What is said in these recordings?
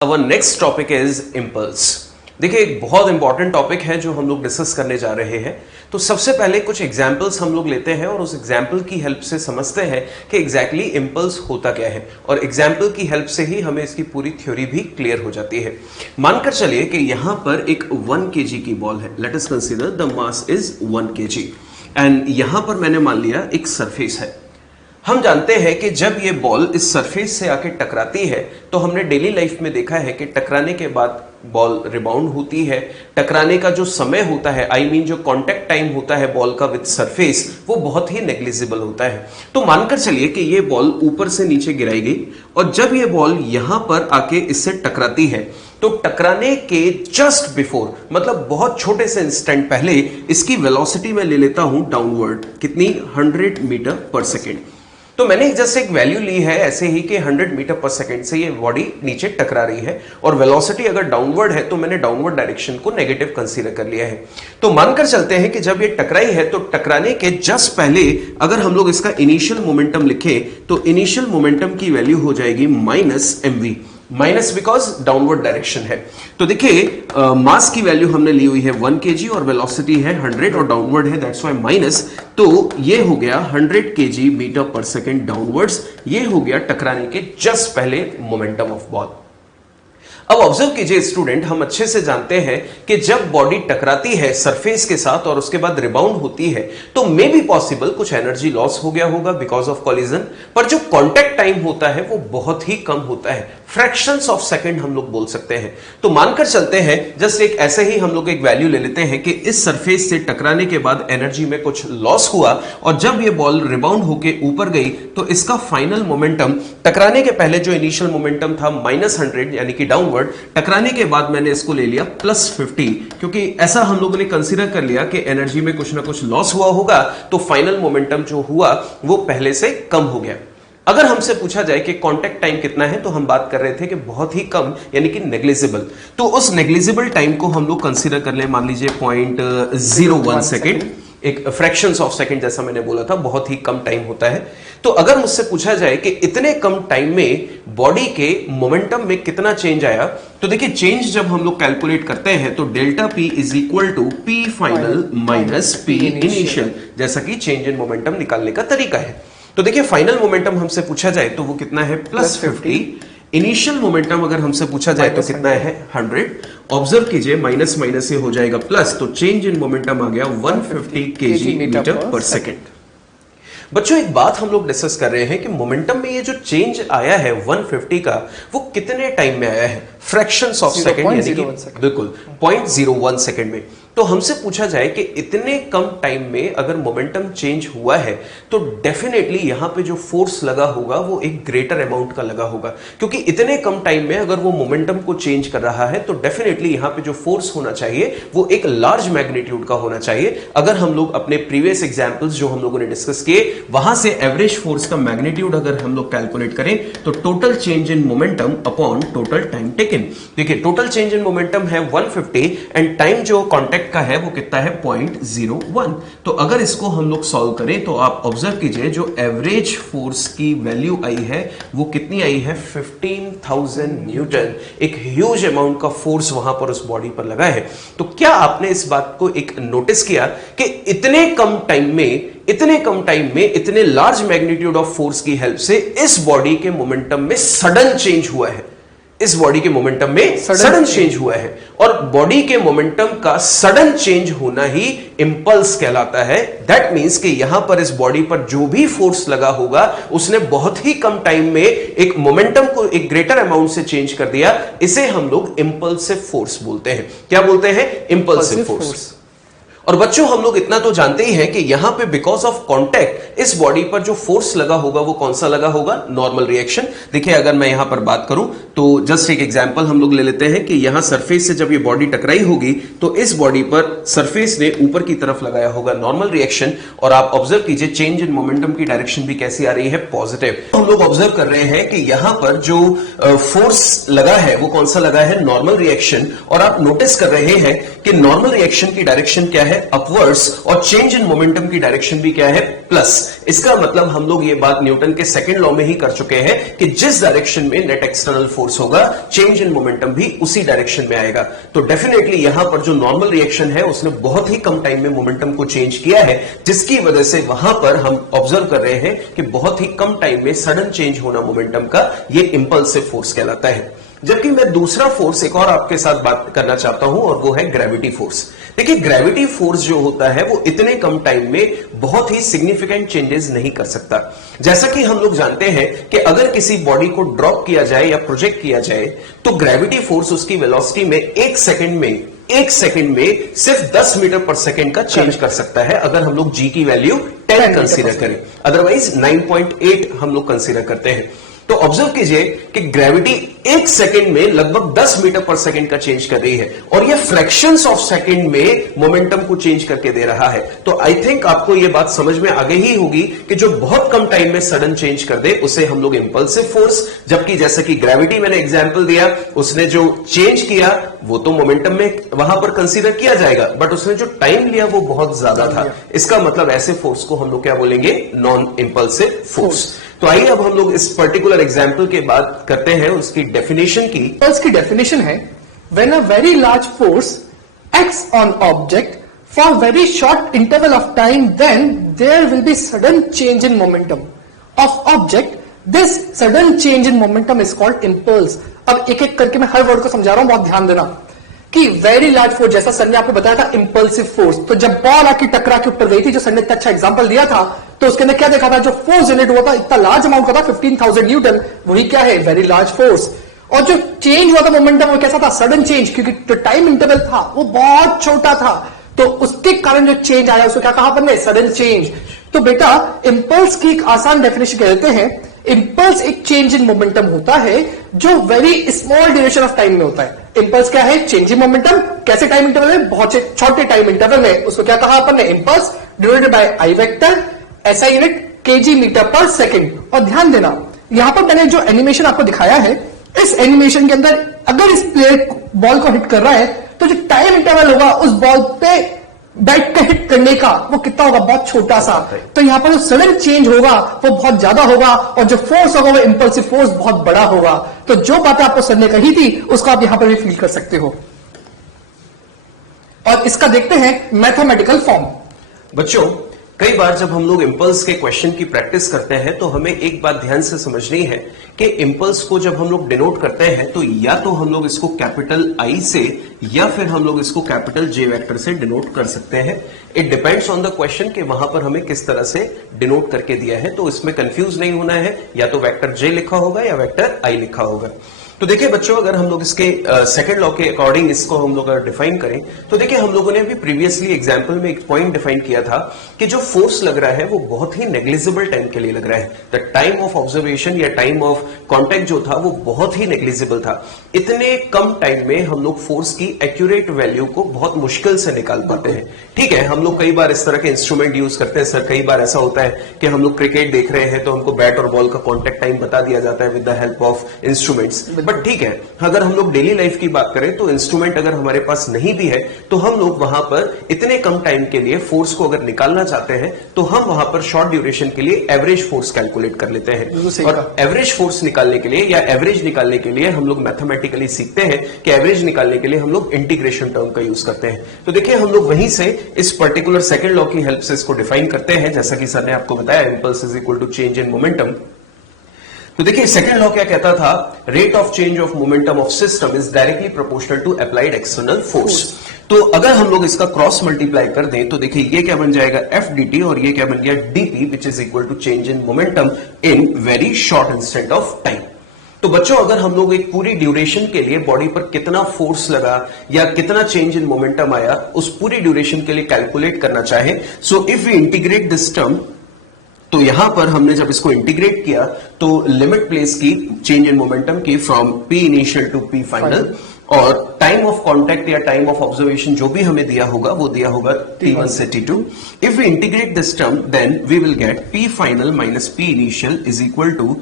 Our next topic is impulse. देखिए एक बहुत इंपॉर्टेंट टॉपिक है जो हम लोग डिस्कस करने जा रहे हैं। तो सबसे पहले कुछ एग्जाम्पल्स हम लोग लेते हैं और उस एग्जाम्पल की हेल्प से समझते हैं कि एग्जैक्टली इम्पल्स होता क्या है, और एग्जाम्पल की हेल्प से ही हमें इसकी पूरी थ्योरी भी क्लियर हो जाती है। मानकर चलिए कि यहां पर एक 1 kg की बॉल है। Let us consider the mass is 1 kg and यहां पर मैंने मान लिया एक सरफेस है। हम जानते हैं कि जब ये बॉल इस सरफेस से आके टकराती है तो हमने डेली लाइफ में देखा है कि टकराने के बाद बॉल रिबाउंड होती है। टकराने का जो समय होता है, आई मीन जो कांटेक्ट टाइम होता है बॉल का विद सरफेस, वो बहुत ही नेग्लिजिबल होता है। तो मानकर चलिए कि ये बॉल ऊपर से नीचे गिराई गई और जब ये बॉल यहां पर आके इससे टकराती है तो टकराने के जस्ट बिफोर, मतलब बहुत छोटे से इंस्टेंट पहले, इसकी वेलोसिटी मैं ले लेता हूं डाउनवर्ड। कितनी? 100 मीटर पर सेकेंड। तो मैंने जस्ट एक वैल्यू ली है ऐसे ही कि 100 मीटर पर सेकेंड से ये बॉडी नीचे टकरा रही है और वेलोसिटी अगर डाउनवर्ड है तो मैंने डाउनवर्ड डायरेक्शन को नेगेटिव कंसीडर कर लिया है। तो मानकर चलते हैं कि जब ये टकराई है तो टकराने के जस्ट पहले अगर हम लोग इसका इनिशियल मोमेंटम लिखें तो इनिशियल मोमेंटम की वैल्यू हो जाएगी -mv, minus because downward direction है। तो देखिए मास की वैल्यू हमने ली हुई है 1 kg और वेलोसिटी है 100 और डाउनवर्ड है, दैट्स व्हाई माइनस। तो ये हो गया 100 kg metre per second downwards. ये हो गया टकराने के जस्ट पहले मोमेंटम ऑफ बॉल। अब ऑब्जर्व कीजिए स्टूडेंट, हम अच्छे से जानते हैं कि जब बॉडी टकराती है सरफेस के साथ और उसके बाद रिबाउंड होती है तो मे बी पॉसिबल कुछ एनर्जी लॉस हो गया होगा बिकॉज ऑफ कॉलिजन, पर जो कांटेक्ट टाइम होता है वो बहुत ही कम होता है, फ्रैक्शंस ऑफ सेकंड हम लोग बोल सकते हैं। तो मानकर चलते हैं जस्ट एक ऐसे ही हम लोग एक वैल्यू ले लेते हैं कि इस सरफेस से टकराने के बाद एनर्जी में कुछ लॉस हुआ और जब ये बॉल रिबाउंड होके ऊपर गई तो इसका फाइनल मोमेंटम, टकराने के पहले जो इनिशियल मोमेंटम था -100 यानी कि डाउनवर्ड, टकराने के बाद मैंने इसको ले लिया +50, क्योंकि ऐसा हम लोगों ने कंसीडर कर लिया कि एनर्जी में कुछ ना कुछ लॉस हुआ होगा तो फाइनल मोमेंटम जो हुआ वो पहले से कम हो गया। अगर हमसे पूछा जाए कि कांटेक्ट टाइम कितना है तो हम बात कर रहे थे कि बहुत ही कम यानी कि नेग्लिजिबल। तो उस नेग्लिजिबल टाइम को हम लोग कंसीडर कर ले, मान लीजिए 0.01 सेकेंड, एक फ्रैक्शंस ऑफ सेकंड जैसा मैंने बोला था, बहुत ही कम टाइम होता है। तो अगर मुझसे पूछा जाए कि इतने कम टाइम में बॉडी के मोमेंटम में कितना चेंज आया, तो देखिए चेंज जब हम लोग कैलकुलेट करते हैं तो delta P is equal to P final minus P initial, जैसा कि चेंज इन मोमेंटम निकालने का तरीका है। तो देखिए फाइनल मोमेंटम हमसे पूछा जाए तो वो कितना है +50, इनिशियल मोमेंटम अगर हमसे पूछा जाए तो कितना है 100। ऑब्जर्व कीजिए माइनस माइनस से हो जाएगा प्लस, तो चेंज इन मोमेंटम आ गया 150 kg मीटर पर सेकेंड। बच्चों एक बात हम लोग डिस्कस कर रहे हैं कि मोमेंटम में ये जो चेंज आया है 150 का, वो कितने टाइम में आया है? फ्रैक्शंस ऑफ सेकंड, यानी कि बिल्कुल 0.01 सेकंड में। तो हमसे पूछा जाए कि इतने कम टाइम में अगर मोमेंटम चेंज हुआ है तो डेफिनेटली यहां पे जो फोर्स लगा होगा वो एक ग्रेटर अमाउंट का लगा होगा, क्योंकि इतने कम टाइम में अगर वो मोमेंटम को चेंज कर रहा है तो डेफिनेटली यहां पे जो फोर्स होना चाहिए वो एक लार्ज मैग्नीट्यूड का होना चाहिए। अगर हम लोग अपने प्रीवियस एग्जांपल्स जो हम लोगों ने डिस्कस किए वहां से एवरेज फोर्स का मैग्नीट्यूड अगर हम लोग कैलकुलेट करें तो total change in momentum upon total time taken, देखिए टोटल चेंज इन मोमेंटम है 150 एंड टाइम जो कांटेक्ट का है वो कितना है 0.01। तो अगर इसको हम लोग सॉल्व करें तो आप ऑब्जर्व कीजिए जो एवरेज फोर्स की वैल्यू आई है वो कितनी आई है 15,000 न्यूटन। एक ह्यूज अमाउंट का फोर्स वहां पर उस बॉडी पर लगा है। तो क्या आपने इस बात को एक नोटिस किया कि इतने कम टाइम में इतने लार्ज मैग्नीट्यूड ऑफ फोर्स की हेल्प से इस बॉडी के मोमेंटम में सडन चेंज हुआ है, इस बॉडी के मोमेंटम में सडन चेंज हुआ है, और बॉडी के मोमेंटम का सडन चेंज होना ही इंपल्स कहलाता है। दैट मींस कि यहां पर इस बॉडी पर जो भी फोर्स लगा होगा उसने बहुत ही कम टाइम में एक मोमेंटम को एक ग्रेटर अमाउंट से चेंज कर दिया। इसे हम लोग इंपल्सिव फोर्स बोलते हैं। क्या बोलते हैं? Impulsive force. और बच्चों हम लोग इतना तो जानते ही हैं कि यहां पे बिकॉज ऑफ कांटेक्ट इस बॉडी पर जो फोर्स लगा होगा वो कौन सा लगा होगा? Normal reaction. देखिए अगर मैं यहां पर बात करूं तो जस्ट एक एग्जांपल हम लोग ले लेते हैं कि यहां सरफेस से जब ये बॉडी टकराई होगी तो इस बॉडी पर सरफेस ने ऊपर की तरफ लगाया होगा नॉर्मल रिएक्शन, और आप ऑब्जर्व कीजिए चेंज इन मोमेंटम की डायरेक्शन भी कैसी आ रही है? पॉजिटिव। हम लोग ऑब्जर्व कर रहे हैं कि यहां पर जो फोर्स लगा है वो कौन सा लगा है? Normal reaction. और आप नोटिस कर रहे हैं कि नॉर्मल रिएक्शन की डायरेक्शन क्या है? अपवर्ड्स, और चेंज इन मोमेंटम की डायरेक्शन भी क्या है? प्लस। इसका मतलब हम लोग ये बात न्यूटन के सेकंड लॉ में ही कर चुके हैं कि जिस डायरेक्शन में नेट एक्सटर्नल फोर्स फोर्स होगा, चेंज इन मोमेंटम भी उसी डायरेक्शन में आएगा। तो डेफिनेटली यहां पर जो नॉर्मल रिएक्शन है उसने बहुत ही कम टाइम में मोमेंटम को चेंज किया है, जिसकी वजह से वहां पर हम ऑब्जर्व कर रहे हैं कि बहुत ही कम टाइम में सडन चेंज होना मोमेंटम का, ये इंपल्सिव फोर्स कहलाता है। जबकि मैं दूसरा फोर्स एक और आपके साथ बात करना चाहता हूं और वो है ग्रेविटी फोर्स। देखिए ग्रेविटी फोर्स जो होता है वो इतने कम टाइम में बहुत ही सिग्निफिकेंट चेंजेस नहीं कर सकता। जैसा कि हम लोग जानते हैं कि अगर किसी बॉडी को ड्रॉप किया जाए या प्रोजेक्ट किया जाए तो ग्रेविटी फोर्स उसकी वेलोसिटी में एक सेकंड में सिर्फ 10 मीटर पर सेकंड का चेंज कर सकता है, अगर हम लोग जी की वैल्यू 10 कंसीडर करें, अदरवाइज 9.8 हम लोग कंसीडर करते हैं। तो ऑब्जर्व कीजिए कि ग्रेविटी एक सेकंड में लगभग 10 मीटर पर सेकंड का चेंज कर रही है और ये फ्रैक्शंस ऑफ सेकंड में मोमेंटम को चेंज करके दे रहा है। तो आई थिंक आपको ये बात समझ में आ गई ही होगी कि जो बहुत कम टाइम में सडन चेंज कर दे उसे हम लोग इंपल्सिव फोर्स, जबकि जैसा कि ग्रेविटी मैंने एग्जांपल दिया, उसने जो चेंज किया वो तो मोमेंटम में वहां पर कंसीडर किया जाएगा, बट उसने जो टाइम लिया वो बहुत ज्यादा था। इसका मतलब ऐसे फोर्स को हम लोग क्या बोलेंगे? Non impulsive force. तो आइए अब हम लोग इस पर्टिकुलर एग्जाम्पल के बात करते हैं उसकी डेफिनेशन की। उसकी डेफिनेशन है when a very large force acts on object for very short interval of time, then there will be sudden change in momentum of object. This sudden change in momentum is called impulse. अब एक एक करके मैं हर word को समझा रहा हूं, बहुत ध्यान देना कि वेरी लार्ज फोर्स, जैसा सर ने आपको बताया था इंपल्सिव फोर्स, तो जब बॉल आके टकरा के ऊपर गई थी, जो सर ने इतना अच्छा एग्जांपल दिया था, तो उसके अंदर क्या देखा था? जो फोर्स जनरेट हुआ था इतना लार्ज अमाउंट का था, 15,000 न्यूटन, वही क्या है? Very large force. और जो चेंज हुआ था मोमेंटम वो कैसा था? सडन चेंज, क्योंकि जो टाइम इंटरवल था वो बहुत छोटा था, तो उसके कारण जो चेंज आया उसको क्या कहा अपन ने? Sudden change. तो बेटा इंपल्स की एक आसान डेफिनेशन कहते हैं, इंपल्स एक चेंज इन मोमेंटम होता है जो very small duration of time में होता है। इंपल्स क्या है? Change in momentum. कैसे टाइम इंटरवल में? बहुत छोटे टाइम इंटरवल में। उसको क्या कहा अपन ने? Impulse denoted by I vector, SI unit KG metre per second. और ध्यान देना यहां पर मैंने जो एनिमेशन आपको दिखाया है, इस एनिमेशन के अंदर अगर इस प्लेयर बॉल को हिट कर रहा है तो जो टाइम इंटरवल होगा उस बॉल पे बैट का हिट करने का वो कितना होगा? बहुत छोटा सा। तो यहां पर जो सडन चेंज होगा वो बहुत ज्यादा होगा और जो फोर्स होगा वो इंपल्सिव फोर्स बहुत बड़ा होगा। तो जो बातें आपको सर ने कही थी उसको आप यहां पर भी फील कर सकते हो। और इसका देखते हैं मैथमेटिकल फॉर्म। बच्चों कई बार जब हम लोग इंपल्स के क्वेश्चन की प्रैक्टिस करते हैं तो हमें एक बात ध्यान से समझनी है कि इंपल्स को जब हम लोग डिनोट करते हैं तो या तो हम लोग इसको कैपिटल आई से या फिर हम लोग इसको कैपिटल जे वेक्टर से डिनोट कर सकते हैं। It depends on the question कि वहां पर हमें किस तरह से डिनोट करके दिया है, तो इसमें कंफ्यूज नहीं होना है, या तो वेक्टर जे लिखा होगा या वेक्टर आई लिखा होगा। तो देखिए बच्चों अगर हम लोग इसके सेकंड लॉ के अकॉर्डिंग इसको हम लोग अगर डिफाइन करें तो देखिए हम लोगों ने अभी प्रीवियसली एग्जांपल में एक पॉइंट डिफाइन किया था कि जो फोर्स लग रहा है वो बहुत ही नेग्लिजिबल टाइम के लिए लग रहा है। द टाइम ऑफ ऑब्जर्वेशन या टाइम ऑफ कॉन्टेक्ट जो था वो बहुत ही नेग्लिजिबल था। इतने कम टाइम में हम लोग फोर्स की एक्यूरेट वैल्यू को बहुत मुश्किल से निकाल पाते हैं। ठीक है, हम लोग कई बार इस तरह के इंस्ट्रूमेंट यूज करते हैं सर। कई बार ऐसा होता है कि हम लोग क्रिकेट देख रहे हैं तो हमको बैट और बॉल का कॉन्टेक्ट टाइम बता दिया जाता है with the help of instruments, but ठीक है अगर हम लोग डेली लाइफ की बात करें तो इंस्ट्रूमेंट अगर हमारे पास नहीं भी है तो हम लोग वहां पर इतने कम टाइम के लिए फोर्स को अगर निकालना चाहते हैं तो हम वहां पर शॉर्ट ड्यूरेशन के लिए एवरेज फोर्स कैलकुलेट कर लेते हैं। और एवरेज फोर्स निकालने के लिए या एवरेज निकालने के लिए हम लोग मैथमेटिकली सीखते हैं कि एवरेज निकालने के लिए हम लोग इंटीग्रेशन टर्म का यूज करते हैं। तो देखिए हम लोग वहीं से इस पर्टिकुलर सेकंड लॉ की हेल्प से इसको डिफाइन करते हैं, जैसा कि सर ने आपको बताया impulse is equal to change in momentum. तो देखिए सेकंड लॉ क्या कहता था? Rate of change of momentum of system is directly proportional to applied external force. तो अगर हम लोग इसका क्रॉस मल्टीप्लाई कर दें तो देखिए ये क्या बन जाएगा? एफ डी टी, और ये क्या बन गया? DP, which is equal to change in momentum in very short instant of time. तो बच्चों अगर हम लोग एक पूरी ड्यूरेशन के लिए बॉडी पर कितना फोर्स लगा या कितना चेंज इन मोमेंटम आया उस पूरी ड्यूरेशन के लिए कैलकुलेट करना चाहे, so if we integrate this term, तो यहां पर हमने जब इसको इंटीग्रेट किया तो लिमिट प्लेस की चेंज इन मोमेंटम की from P initial to P final, और टाइम ऑफ कांटेक्ट या टाइम ऑफ ऑब्जर्वेशन जो भी हमें दिया होगा वो दिया होगा T1 से T2। If we integrate this term then we will get P final minus P initial is equal to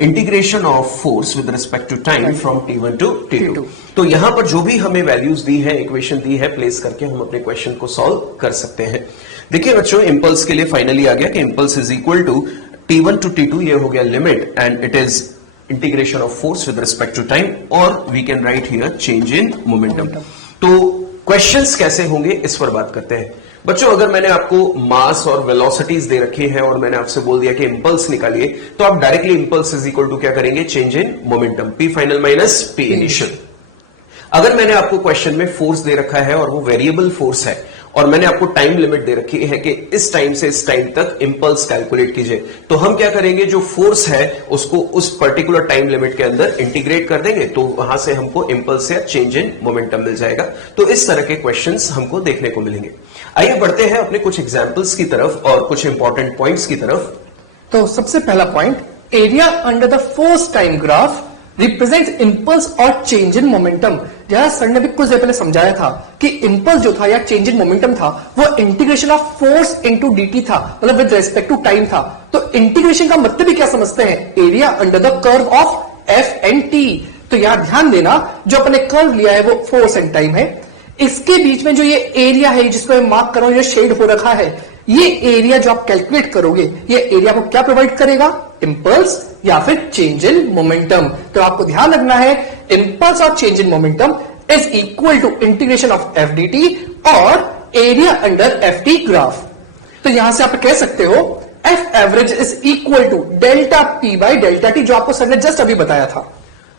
integration of force with respect to time from T1 to T2। तो यहां पर जो भी हमें वैल्यूज दी है, equation दी है, place करके हम अपने क्वेश्चन को सॉल्व कर सकते हैं। देखिए बच्चों इंपल्स के लिए फाइनली आ गया कि impulse is equal to T1 to T2, ये हो गया limit, and it is integration of force with respect to time, और we can write here change in momentum. तो क्वेश्चंस कैसे होंगे इस पर बात करते हैं। बच्चों, अगर मैंने आपको मास और वेलोसिटीज दे रखी है और मैंने आपसे बोल दिया कि इंपल्स निकालिए, तो आप directly impulse is equal to क्या करेंगे, change in momentum, P final minus P initial. अगर मैंने आपको क्वेश्चन में फोर्स दे रखा है और वो वेरिएबल फोर्स है और मैंने आपको टाइम लिमिट दे रखी है कि इस टाइम से इस टाइम तक इंपल्स कैलकुलेट कीजिए, तो हम क्या करेंगे, जो फोर्स है उसको उस पर्टिकुलर टाइम लिमिट के अंदर इंटीग्रेट कर देंगे, तो वहां से हमको इंपल्स या चेंज इन मोमेंटम मिल जाएगा। तो इस तरह के क्वेश्चंस हमको देखने को मिलेंगे। आइए बढ़ते हैं अपने कुछ एग्जांपल्स की तरफ और कुछ इंपॉर्टेंट पॉइंट्स की तरफ। तो सबसे पहला point, area under the force time graph represent impulse और चेंज इन मोमेंटम। जहां सर ने भी कुछ देर पहले समझाया था कि इंपल्स जो था या चेंज इन मोमेंटम था वो integration of force into DT था, मतलब विद रिस्पेक्ट टू टाइम था। तो इंटीग्रेशन का मतलब भी क्या समझते हैं, area under the curve of F and T. तो यहां ध्यान देना, जो अपने कर्व लिया है वो फोर्स एंड टाइम है, इसके बीच में जो ये एरिया है जिसको मैं मार्क कर रहा हूं, ये शेड हो रखा है, ये एरिया जो आप कैलकुलेट करोगे, ये एरिया को क्या प्रोवाइड करेगा, इंपल्स या फिर चेंज इन मोमेंटम। तो आपको ध्यान रखना है, इंपल्स और change in momentum is equal to integration of F D T और area under F T graph. तो यहां से आप कह सकते हो F average is equal to delta P by delta T, जो आपको सर ने जस्ट अभी बताया था।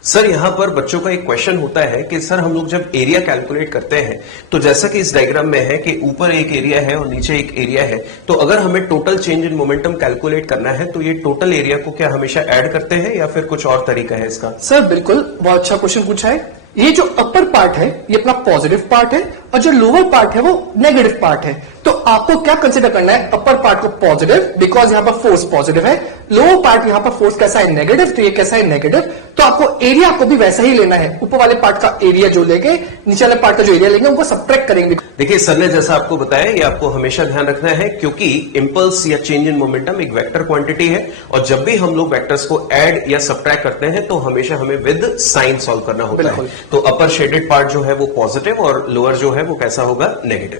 सर, यहां पर बच्चों का एक क्वेश्चन होता है कि सर हम लोग जब एरिया कैलकुलेट करते हैं तो जैसा कि इस डायग्राम में है कि ऊपर एक एरिया है और नीचे एक एरिया है, तो अगर हमें total change in momentum calculate करना है तो ये टोटल एरिया को क्या हमेशा ऐड करते हैं या फिर कुछ और तरीका है इसका? सर बिल्कुल, बहुत अच्छा क्वेश्चन पूछा है। ये जो अपर पार्ट है ये अपना पॉजिटिव पार्ट है और जो लोअर पार्ट है वो नेगेटिव पार्ट है। तो आपको क्या कंसीडर करना है, अपर पार्ट को पॉजिटिव बिकॉज यहां पर फोर्स पॉजिटिव है, लोअर पार्ट यहां पर फोर्स कैसा है, नेगेटिव, तो ये कैसा है, नेगेटिव। तो आपको एरिया को भी वैसा ही लेना है, ऊपर वाले पार्ट का एरिया जो लेंगे, नीचे वाले पार्ट का जो एरिया लेंगे उनको सबट्रैक्ट करेंगे। देखिए, सर ने जैसा आपको बताया ये आपको हमेशा ध्यान रखना है, क्योंकि इंपल्स या चेंज इन मोमेंटम एक वेक्टर क्वांटिटी है और जब भी हम लोग वेक्टर्स को ऐड या सबट्रैक्ट करते हैं तो हमेशा हमें विद साइन सॉल्व करना होता है। तो अपर शेडेड पार्ट जो है वो पॉजिटिव और लोअर जो है वो कैसा होगा, नेगेटिव।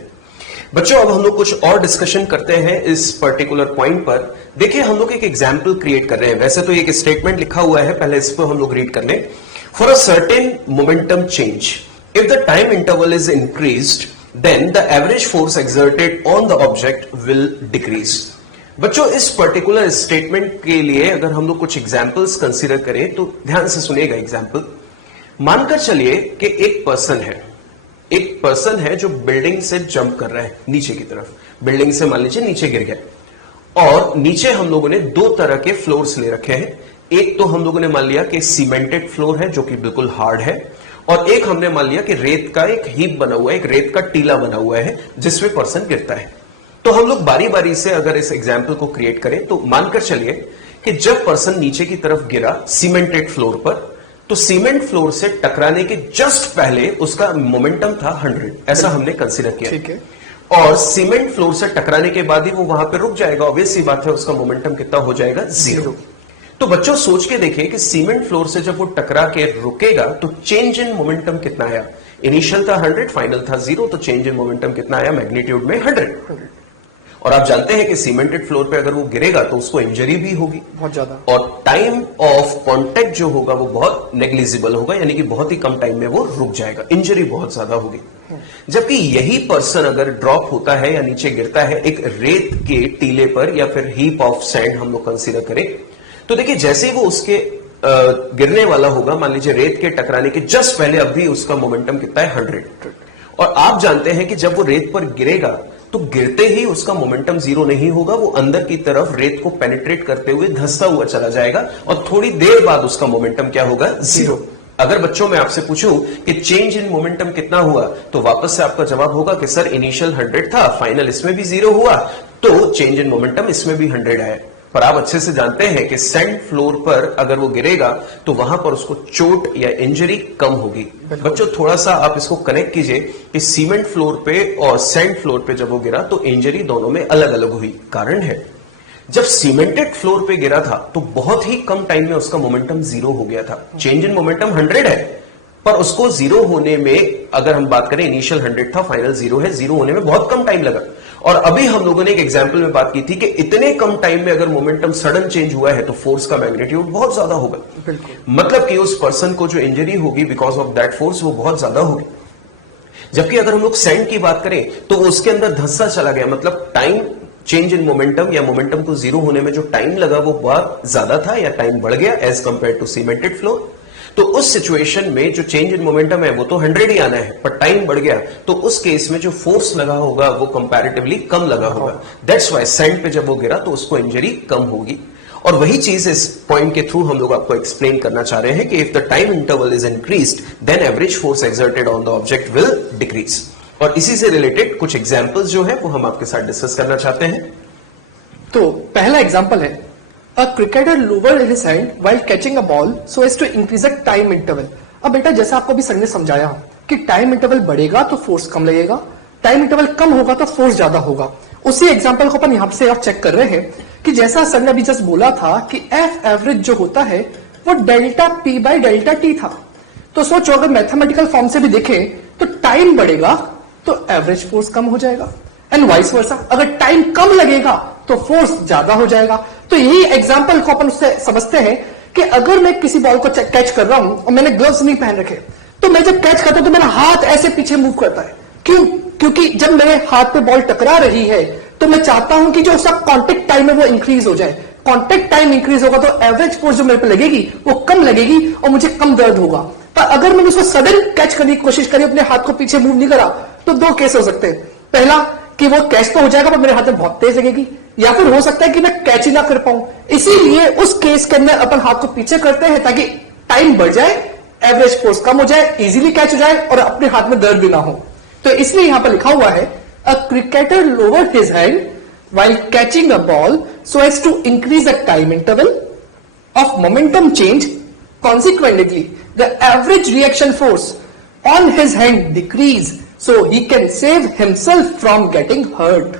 बच्चों, अब हम लोग कुछ और डिस्कशन करते हैं इस पर्टिकुलर पॉइंट पर। देखिए, हम लोग एक एग्जाम्पल क्रिएट कर रहे हैं। वैसे तो एक स्टेटमेंट लिखा हुआ है, पहले इस पर हम लोग रीड कर लें। For a certain momentum change, if the time interval is increased, then the average force exerted on the object will decrease। बच्चों, इस पर्टिकुलर स्टेटमेंट के लिए अगर हम लोग कुछ एग्जांपल्स कंसीडर करें तो ध्यान से सुनिएगा एग्जांपल। मानकर चलिए कि एक पर्सन है जो बिल्डिंग से जंप कर रहा है नीचे की तरफ, बिल्डिंग से मान लीजिए नीचे गिर गया और नीचे हम लोगों ने दो तरह के फ्लोर्स ले रखे हैं। एक तो हम लोगों ने मान लिया कि सीमेंटेड फ्लोर है जो कि बिल्कुल हार्ड है, और एक हमने मान लिया कि रेत का एक हीप बना हुआ है, एक रेत का टीला बना हुआ है जिसमें पर्सन गिरता है। तो हम लोग बारी बारी से अगर इस एग्जाम्पल को क्रिएट करें तो मानकर चलिए कि जब पर्सन नीचे की तरफ गिरा सीमेंटेड फ्लोर पर, तो सीमेंट फ्लोर से टकराने के जस्ट पहले उसका मोमेंटम था 100, ऐसा हमने कंसीडर किया। ठीक है। और सीमेंट फ्लोर से टकराने के बाद ही वो वहां पर रुक जाएगा, ऑब्वियस सी बात है, उसका मोमेंटम कितना हो जाएगा, 0। तो बच्चों सोच के देखिए कि सीमेंट फ्लोर से जब वो टकरा के रुकेगा तो चेंज इन मोमेंटम कितना आया। इनिशियल था 100, फाइनल था 0, तो चेंज इन मोमेंटम कितना आया, मैग्नीट्यूड में 100। और आप जानते हैं कि सीमेंटेड फ्लोर पे अगर वो गिरेगा तो उसको इंजरी भी होगी बहुत ज्यादा, और टाइम ऑफ कांटेक्ट जो होगा वो बहुत नेग्लिजिबल होगा, यानी कि बहुत ही कम टाइम में वो रुक जाएगा, इंजरी बहुत ज्यादा होगी। जबकि यही पर्सन अगर ड्रॉप होता है या नीचे गिरता है एक रेत के टीले पर या फिर हीप ऑफ सैंड हम लोग कंसीडर करें, तो देखिए जैसे ही वो उसके गिरने वाला होगा, मान लीजिए रेत के टकराने के जस्ट पहले अभी उसका मोमेंटम कितना है, 100। और आप जानते हैं कि जब वो रेत पर गिरेगा तो गिरते ही उसका मोमेंटम 0 नहीं होगा, वो अंदर की तरफ रेत को पेनिट्रेट करते हुए धंसता हुआ चला जाएगा और थोड़ी देर बाद उसका मोमेंटम क्या होगा, 0। अगर बच्चों मैं आपसे पूछूं कि चेंज इन मोमेंटम कितना हुआ, तो वापस से आपका जवाब होगा कि सर इनिशियल 100 था, फाइनल इसमें भी 0 हुआ, तो चेंज इन मोमेंटम इसमें भी 100 आया। पर आप अच्छे से जानते हैं कि सैंड फ्लोर पर अगर वो गिरेगा तो वहां पर उसको चोट या इंजरी कम होगी। बच्चों थोड़ा सा आप इसको कनेक्ट कीजिए कि सीमेंट फ्लोर पे और सैंड फ्लोर पे जब वो गिरा तो इंजरी दोनों में अलग अलग हुई। कारण है जब सीमेंटेड फ्लोर पे गिरा था तो बहुत ही कम टाइम में उसका मोमेंटम 0 हो गया था। चेंज इन मोमेंटम 100 है, पर उसको 0 होने में अगर हम बात करें, इनिशियल 100 था, फाइनल 0 है, 0 होने में बहुत कम टाइम लगा। और अभी हम लोगों ने एक एग्जाम्पल में बात की थी कि इतने कम टाइम में अगर मोमेंटम सडन चेंज हुआ है तो फोर्स का मैग्नीट्यूड बहुत ज्यादा होगा। मतलब कि उस पर्सन को जो इंजरी होगी बिकॉज ऑफ दैट फोर्स वो बहुत ज्यादा होगी। जबकि अगर हम लोग सैंड की बात करें तो उसके अंदर धस्सा चला गया, मतलब टाइम चेंज इन मोमेंटम या मोमेंटम को जीरो होने में जो टाइम लगा वो बहुत ज्यादा था या टाइम बढ़ गया as compare to cemented floor. तो उस सिचुएशन में जो चेंज इन मोमेंटम है वो तो 100 ही आना है, पर टाइम बढ़ गया तो उस केस में जो फोर्स लगा होगा वो कंपैरेटिवली कम लगा होगा। दैट्स व्हाई सैंड पे जब वो गिरा तो उसको इंजरी कम होगी। और वही चीज इस पॉइंट के थ्रू हम लोग आपको एक्सप्लेन करना चाह रहे हैं कि if the time interval is increased then average force exerted on the object will decrease. और इसी से रिलेटेड कुछ एग्जांपल्स जो है वो हम आपके साथ डिस्कस करना चाहते हैं। तो पहला एग्जांपल है, a cricketer lowered his hand while catching a ball so as to increase the time interval. अब बेटा जैसा आपको भी सर ने समझाया कि टाइम इंटरवल बढ़ेगा तो फोर्स कम लगेगा, टाइम इंटरवल कम होगा तो फोर्स ज्यादा होगा। उसी एग्जांपल को अपन यहां से और चेक कर रहे हैं कि जैसा सर ने अभी जस्ट बोला था कि एफ एवरेज जो होता है वो delta P by delta T था। तो सोचो अगर मैथमेटिकल फॉर्म से भी देखें तो टाइम बढ़ेगा तो एवरेज फोर्स कम हो जाएगा एंड वाइस वर्सा, अगर टाइम कम लगेगा तो फोर्स ज्यादा हो जाएगा। तो यही एग्जांपल को अपन उससे समझते हैं कि अगर मैं किसी बॉल को कैच कर रहा हूं और मैंने ग्लव्स नहीं पहन रखे तो मैं जब कैच करता हूं तो मेरा हाथ ऐसे पीछे मूव करता है। क्यों? क्योंकि जब मेरे हाथ पे बॉल टकरा रही है तो मैं चाहता हूं कि जो उसका कांटेक्ट टाइम है वो इंक्रीज हो जाए। कांटेक्ट टाइम इंक्रीज होगा तो एवरेज फोर्स जो मेरे पे लगेगी वो कम लगेगी और मुझे कम दर्द होगा। पर अगर मैंने उसको सडन कैच करने की कोशिश करी, अपने हाथ को पीछे मूव नहीं करा, तो दो केस हो सकते हैं। पहला कि वो कैच तो हो जाएगा पर मेरे हाथ में बहुत तेज लगेगी, या फिर हो सकता है कि मैं कैच ही ना कर पाऊं। इसीलिए उस केस के अंदर अपन हाथ को पीछे करते हैं ताकि टाइम बढ़ जाए, एवरेज फोर्स कम हो जाए, इजीली कैच हो जाए और अपने हाथ में दर्द भी ना हो। तो इसलिए यहां पर लिखा हुआ है, a cricketer lowered his hand while catching a ball so as to increase the time interval of momentum change, consequently the average reaction force on his hand decrease so he can save himself from getting hurt.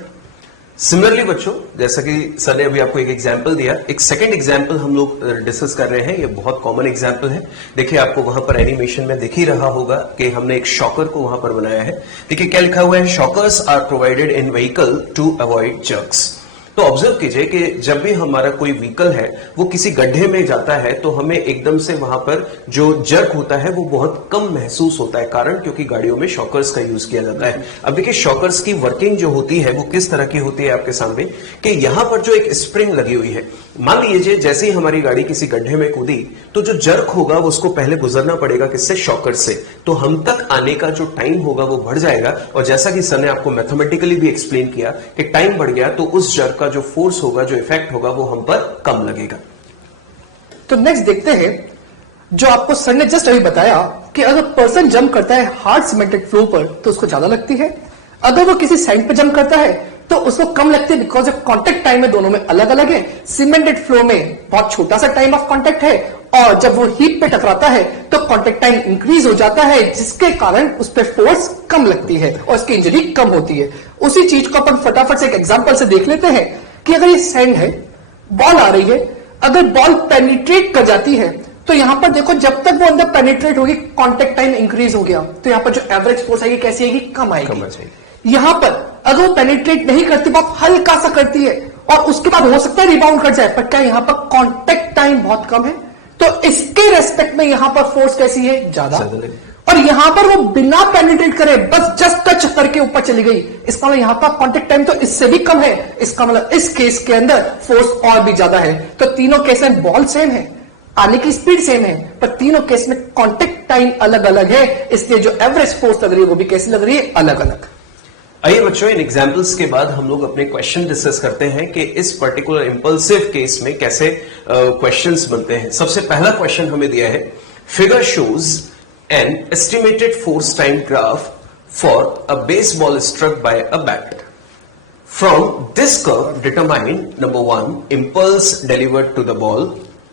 Similarly बच्चों, जैसा कि sir ने अभी आपको एक example दिया, एक second example हम लोग डिस्कस कर रहे हैं। ये बहुत कॉमन एग्जाम्पल है। देखिए आपको वहां पर एनिमेशन में दिख ही रहा होगा कि हमने एक शॉकर को वहां पर बनाया है। देखिए क्या लिखा हुआ है, shockers are provided in vehicle to avoid jerks. तो ऑब्जर्व कीजिए कि जब भी हमारा कोई व्हीकल है वो किसी गड्ढे में जाता है तो हमें एकदम से वहां पर जो जर्क होता है वो बहुत कम महसूस होता है। कारण क्योंकि गाड़ियों में शॉकर्स का यूज किया जाता है। अब देखिए शॉकर्स की वर्किंग जो होती है वो किस तरह की होती है आपके सामने, कि यहां पर जो एक स्प्रिंग लगी हुई है, मान लीजिए जैसे ही हमारी गाड़ी किसी गड्ढे में कूदी तो जो जर्क होगा वो उसको पहले गुजरना पड़ेगा किससे, शॉकर से। तो हम तक आने का जो टाइम होगा वो बढ़ जाएगा। और जैसा कि सर ने आपको मैथमेटिकली भी एक्सप्लेन किया कि टाइम बढ़ गया तो उस जर्क का जो फोर्स होगा, जो इफेक्ट होगा वो हम पर कम लगेगा। तो नेक्स्ट देखते हैं, जो आपको सर ने जस्ट अभी बताया कि अगर पर्सन जंप करता है हार्ड सीमेंटेड फ्लोर पर तो उसको ज्यादा लगती है, अगर वो किसी सैंड पे जंप करता है तो उसको कम लगती है, बिकॉज ऑफ कॉन्टेक्ट टाइम है दोनों में अलग अलग है। सीमेंटेड फ्लोर में बहुत छोटा सा टाइम ऑफ कॉन्टेक्ट है और जब वो हीप पे टकराता है तो कॉन्टेक्ट टाइम इंक्रीज हो जाता है, जिसके कारण उस पर फोर्स कम लगती है और उसकी इंजरी कम होती है। उसी चीज को अपन फटाफट से एक एग्जांपल से देख लेते हैं कि अगर ये सैंड है, बॉल आ रही है, अगर बॉल पेनिट्रेट कर जाती है तो यहां पर देखो जब तक वो अंदर पेनिट्रेट होगी कॉन्टेक्ट टाइम इंक्रीज हो गया, तो यहां पर जो एवरेज फोर्स आएगी कैसी आएगी, कम आएगी। यहां पर अगर वो पेनिट्रेट नहीं करती, बहुत हल्का सा करती है और उसके बाद हो सकता है रिबाउंड कर जाए, पर क्या यहां पर कॉन्टेक्ट टाइम बहुत कम है, तो इसके रेस्पेक्ट में यहां पर फोर्स कैसी है, ज्यादा। और यहां पर वो बिना पेनिट्रेट करे बस जस्ट टच करके ऊपर चली गई, इसका मतलब यहां पर कॉन्टेक्ट टाइम तो इससे भी कम है, इसका मतलब इस केस के अंदर फोर्स और भी ज्यादा है। तो तीनों केस में बॉल सेम है, आने की स्पीड सेम है, पर तीनों केस में कॉन्टेक्ट टाइम अलग अलग है, इसलिए जो एवरेज फोर्स लग रही है वो भी कैसी लग रही है, अलग अलग। आइए बच्चों, इन एग्जाम्पल्स के बाद हम लोग अपने क्वेश्चन डिस्कस करते हैं कि इस पर्टिकुलर इंपल्सिव केस में कैसे क्वेश्चंस बनते हैं। सबसे पहला क्वेश्चन हमें दिया है, figure shows an estimated force time graph for a baseball struck by a bat. From this curve determine number 1 impulse delivered to the ball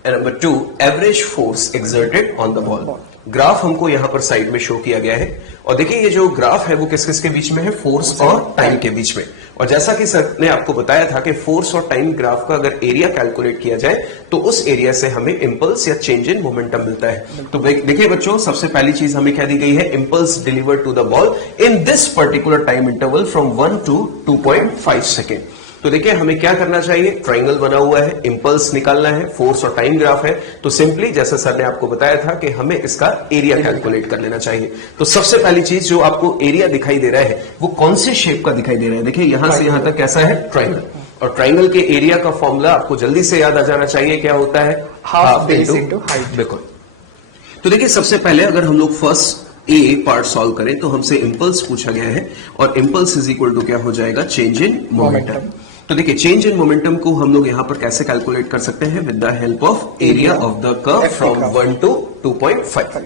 and number 2 average force exerted on the ball. Graph हमको यहां पर side में show किया गया है और देखिए ये जो ग्राफ है वो किस किस के बीच में है, फोर्स और टाइम के बीच में। और जैसा कि सर ने आपको बताया था कि फोर्स और टाइम ग्राफ का अगर एरिया कैलकुलेट किया जाए तो उस एरिया से हमें इंपल्स या चेंज इन मोमेंटम मिलता है। तो देखिए बच्चों, सबसे पहली चीज हमें क्या दी गई है, impulse delivered to the ball in this particular time interval from 1 to 2.5 second. तो देखिए हमें क्या करना चाहिए, ट्राइंगल बना हुआ है, इंपल्स निकालना है, फोर्स और टाइम ग्राफ है, तो सिंपली जैसा सर ने आपको बताया था कि हमें इसका एरिया कैलकुलेट कर लेना चाहिए। तो सबसे पहली चीज जो आपको एरिया दिखाई दे रहा है वो कौन से शेप का दिखाई दे रहा है, देखिए यहां से यहां तक कैसा है, ट्राइंगल। और ट्राइंगल के एरिया का फॉर्मूला आपको जल्दी से याद आ जाना चाहिए, क्या होता है, हाफ बेस इनटू हाइट। बिल्कुल। तो देखिए सबसे पहले अगर हम लोग फर्स्ट ए पार्ट सॉल्व करें तो हमसे इंपल्स पूछा गया है और इंपल्स इज इक्वल टू क्या हो जाएगा, चेंज इन मोमेंटम। तो देखिए चेंज इन मोमेंटम को हम लोग यहां पर कैसे कैलकुलेट कर सकते हैं, with the help of area of the curve from 1 to 2.5।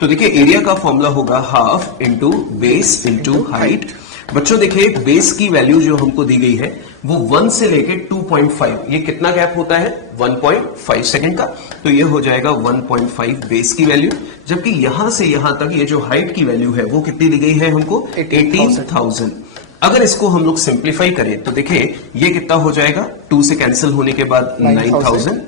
तो देखिए एरिया का फॉर्मूला होगा half into base into height. बच्चों देखिए बेस की वैल्यू जो हमको दी गई है वो 1 से लेके 2.5, ये कितना गैप होता है, 1.5 सेकंड का। तो ये हो जाएगा 1.5 बेस की वैल्यू, जबकि यहां से यहां तक ये जो हाइट की वैल्यू है वो कितनी दी गई है हमको, 18,000। अगर इसको हम लोग सिंप्लीफाई करें तो देखिए ये कितना हो जाएगा, 2 से कैंसिल होने के बाद 9,000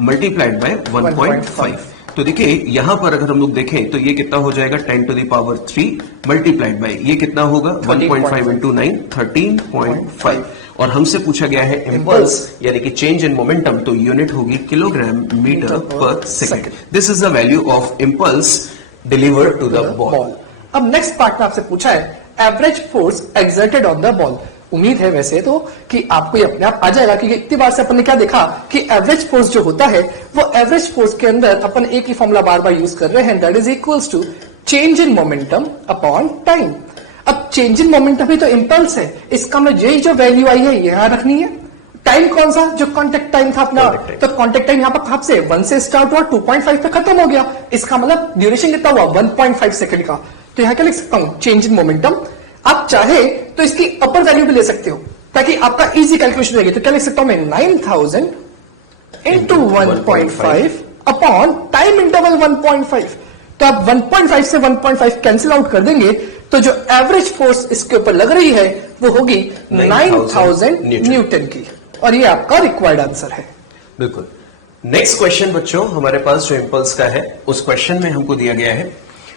मल्टीप्लाइड बाय 1.5। तो देखिए यहां पर अगर हम लोग देखें तो ये कितना हो जाएगा, 10 to the power 3 multiplied by ये कितना होगा, 1.5 इंटू 9, 13.5। और हमसे पूछा गया है इंपल्स यानी कि चेंज इन मोमेंटम, तो यूनिट होगी kilogram metre per second. This is the value of impulse delivered to the ball. अब नेक्स्ट पार्ट में आपसे पूछा है average force exerted on the ball. उम्मीद है वैसे तो कि आपको ये अपने आप आ जाएगा, क्योंकि इतनी बार से अपन ने क्या देखा कि एवरेज फोर्स जो होता है वो एवरेज फोर्स के अंदर अपन एक ही फॉर्मूला बार बार यूज कर रहे हैं, that is equals to change in momentum upon time. अब चेंज इन मोमेंटम ही तो इंपल्स है, इसका मतलब यही जो वैल्यू आई है यहां रखनी है। टाइम कौन सा, जो कॉन्टेक्ट टाइम था अपना, तो कॉन्टेक्ट टाइम यहाँ पर कहां से 1 से स्टार्ट हुआ, 2.5 पे खत्म हो गया। इसका मतलब ड्यूरेशन कितना हुआ, 1.5 सेकंड का। तो यहां क्या लिख सकता हूं, चेंज इन मोमेंटम। आप चाहे तो इसकी अपर वैल्यू भी ले सकते हो ताकि आपका इजी कैलकुलेशन रहेगी। तो क्या लिख सकता हूं मैं, 9,000 इंटू 1.5 अपॉन टाइम इंटरवल 1.5। तो आप 1.5 से 1.5 कैंसिल आउट कर देंगे तो जो एवरेज फोर्स इसके ऊपर लग रही है वो होगी 9,000 न्यूटन की, और ये आपका रिक्वायर्ड आंसर है। बिल्कुल। नेक्स्ट क्वेश्चन बच्चों हमारे पास जो इंपल्स का है उस क्वेश्चन में हमको दिया गया है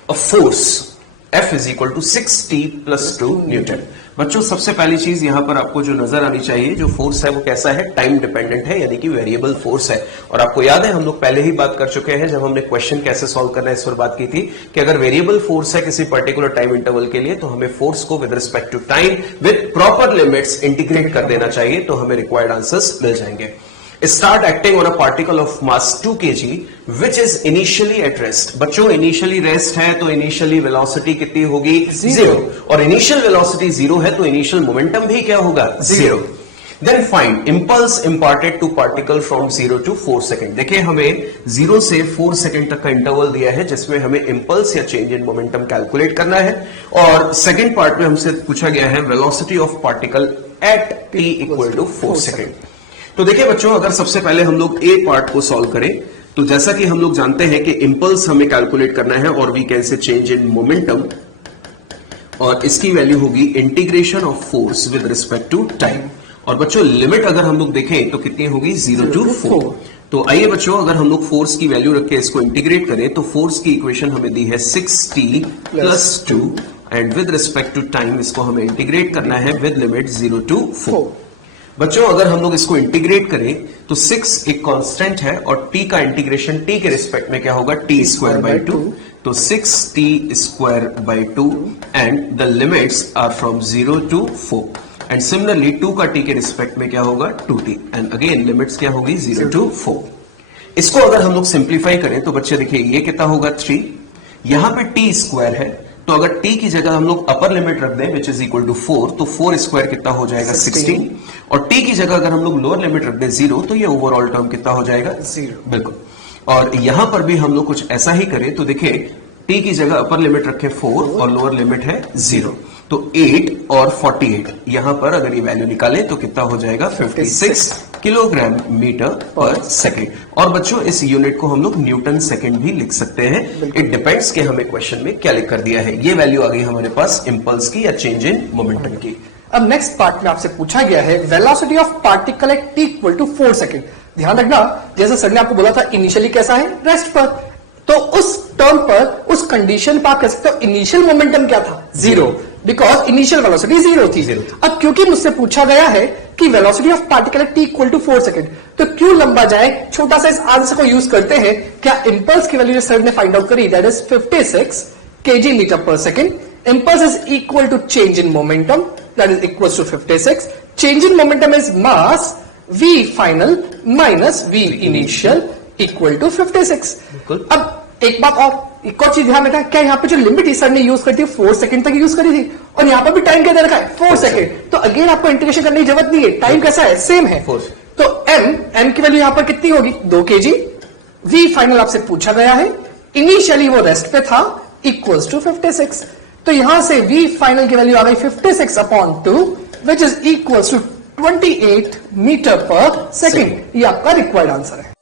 a force F is equal to 6T + 2 newton. बच्चों सबसे पहली चीज यहां पर आपको जो नजर आनी चाहिए, जो फोर्स है वो कैसा है, टाइम डिपेंडेंट है, यानी कि वेरिएबल फोर्स है। और आपको याद है हम लोग पहले ही बात कर चुके हैं जब हमने क्वेश्चन कैसे सॉल्व करना है इस पर बात की थी कि अगर वेरिएबल फोर्स है किसी पर्टिकुलर टाइम इंटरवल के लिए तो हमें फोर्स को with respect to time with proper limits integrate कर देना चाहिए, तो हमें रिक्वायर्ड आंसर्स मिल जाएंगे। Start acting on a particle of mass 2 kg which is initially at rest। बच्चों इनिशियली रेस्ट है तो इनिशियली वेलोसिटी कितनी होगी, 0। और इनिशियल वेलोसिटी 0 है तो इनिशियल मोमेंटम भी क्या होगा, 0। Then find impulse imparted to particle from 0 to 4 second. देखिए हमें 0 से 4 सेकंड तक का इंटरवल दिया है जिसमें हमें इंपल्स या चेंज इन मोमेंटम कैलकुलेट करना है। और सेकंड पार्ट में हमसे पूछा गया है velocity of particle at t = 4 second. तो देखिए बच्चों अगर सबसे पहले हम लोग ए पार्ट को सॉल्व करें तो जैसा कि हम लोग जानते हैं कि इंपल्स हमें कैलकुलेट करना है और we can say change in momentum, और इसकी वैल्यू होगी integration of force with respect to time. और बच्चों लिमिट अगर हम लोग देखें तो कितनी होगी, 0 to 4। तो आइए बच्चों अगर हम लोग फोर्स की वैल्यू रख के इसको इंटीग्रेट करें तो फोर्स की इक्वेशन हमें दी है 6T + 2 and with respect to time इसको हमें इंटीग्रेट करना है विद लिमिट 0 to 4। बच्चों अगर हम लोग इसको इंटीग्रेट करें तो 6 एक कांस्टेंट है और t का इंटीग्रेशन t के रिस्पेक्ट में क्या होगा, t²/2। तो 6t²/2 and the limits are from 0 to 4 and similarly 2 का t के रिस्पेक्ट में क्या होगा, 2t एंड अगेन लिमिट्स क्या होगी, 0 to 4। इसको अगर हम लोग सिंप्लीफाई करें तो बच्चे देखिए ये कितना होगा, 3। यहां पे t² है तो अगर t की जगह हम लोग अपर लिमिट रख दें विच इज इक्वल टू 4 तो 4² कितना हो जाएगा, 16। और t की जगह अगर हम लोग लोअर लिमिट रख दें 0 तो ये ओवरऑल टर्म कितना हो जाएगा, 0। बिल्कुल। और यहां पर भी हम लोग कुछ ऐसा ही करें तो देखिए t की जगह अपर लिमिट रखे 4 और लोअर लिमिट है 0। तो 8 और 48 यहां पर अगर ये वैल्यू निकालें तो कितना हो जाएगा 56 किलोग्राम मीटर पर सेकेंड। और बच्चों इस यूनिट को हम लोग न्यूटन सेकेंड भी लिख सकते हैं। इट डिपेंड्स कि हमें क्वेश्चन में क्या लिख कर दिया है। ये वैल्यू आ गई हमारे पास इंपल्स की या चेंज इन मोमेंटम की। अब नेक्स्ट पार्ट में आपसे पूछा गया है velocity of particle at t equal to 4 second. ध्यान रखना, जैसे सर ने आपको बोला था इनिशियली कैसा है, रेस्ट पर, तो उस टर्म पर, उस कंडीशन पर आप कह सकते हो इनिशियल मोमेंटम क्या था, zero, because initial velocity zero थी। अब क्योंकि मुझसे पूछा गया है कि velocity of particle at t equal to 4 second, तो क्यों लंबा जाए, छोटा सा इस आंसर को यूज करते हैं। क्या इंपल्स की वैल्यू सर ने फाइंड आउट करी, that is 56 kg metre per second. Impulse is equal to change in momentum, that is equals to 56. Change in momentum is mass v final minus v initial equal to 56. अब एक बात एक और चीज ध्यान रखना, क्या यहाँ पे जो लिमिट सर ने यूज करी थी 4 सेकंड तक यूज करी थी, और यहाँ पर भी टाइम क्या दे रखा है 4 सेकंड। तो अगेन आपको इंटीग्रेशन करने की जरूरत नहीं है, टाइम कैसा है, सेम है। तो m की वैल्यू यहाँ पर कितनी होगी, 2 kg। v फाइनल आपसे पूछा गया है, इनिशियली वो रेस्ट पे था, इक्वल्स टू 56। तो यहां से v फाइनल की वैल्यू आ गई 56 upon 2 which is equals to 28 metre per second. ये आपका रिक्वायर्ड आंसर है।